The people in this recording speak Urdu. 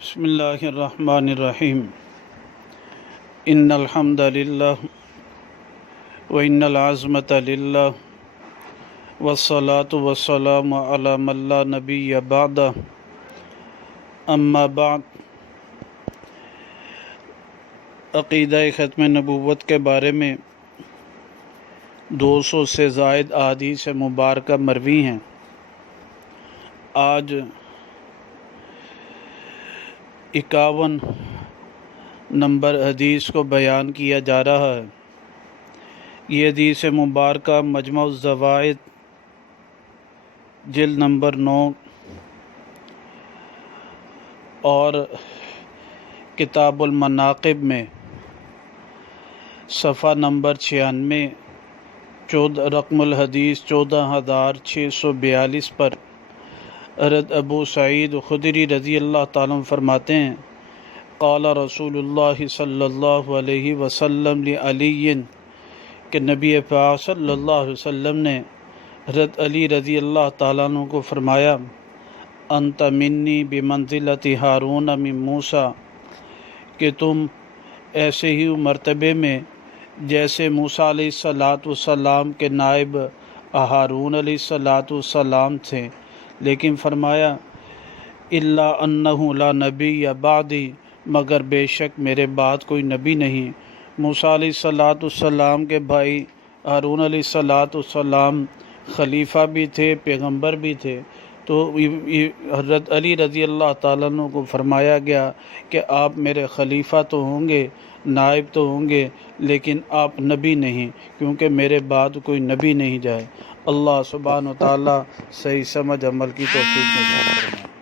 بسم اللہ الرحمن الرحیم ان الحمد للہ وان العظمۃ للہ والصلاة والسلام علی من لا نبی بعدہ اما بعد۔ عقیدہ ختم نبوت کے بارے میں 200 سے زائد احادیث مبارکہ مروی ہیں۔ آج 51 نمبر حدیث کو بیان کیا جا رہا ہے۔ یہ حدیث مبارکہ مجمع الزوائد جلد نمبر 9 اور کتاب المناقب میں صفحہ نمبر 96 رقم الحدیث 14642 پر حضرت ابو سعید خدری رضی اللہ تعالیٰ عنہ فرماتے ہیں، قال رسول اللہ صلی اللہ علیہ وسلم لعلی، کہ نبی پاک صلی اللہ علیہ وسلم نے حضرت علی رضی اللہ تعالیٰ عنہ کو فرمایا، انت منی بمنزلۃ ہارون من موسیٰ، کہ تم ایسے ہی مرتبے میں جیسے موسیٰ علیہ السلام کے نائب ہارون علیہ السلام تھے، لیکن فرمایا الا انہ لا نبی بعدی، مگر بے شک میرے بعد کوئی نبی نہیں۔ موسیٰ علیہ السلام کے بھائی ہارون علیہ السلام خلیفہ بھی تھے، پیغمبر بھی تھے، تو حضرت علی رضی اللہ تعالیٰ عنہ کو فرمایا گیا کہ آپ میرے خلیفہ تو ہوں گے، نائب تو ہوں گے، لیکن آپ نبی نہیں، کیونکہ میرے بعد کوئی نبی نہیں جائے۔ اللہ سبحانہ و تعالیٰ صحیح سمجھ عمل کی توفیق نصیب فرمائے۔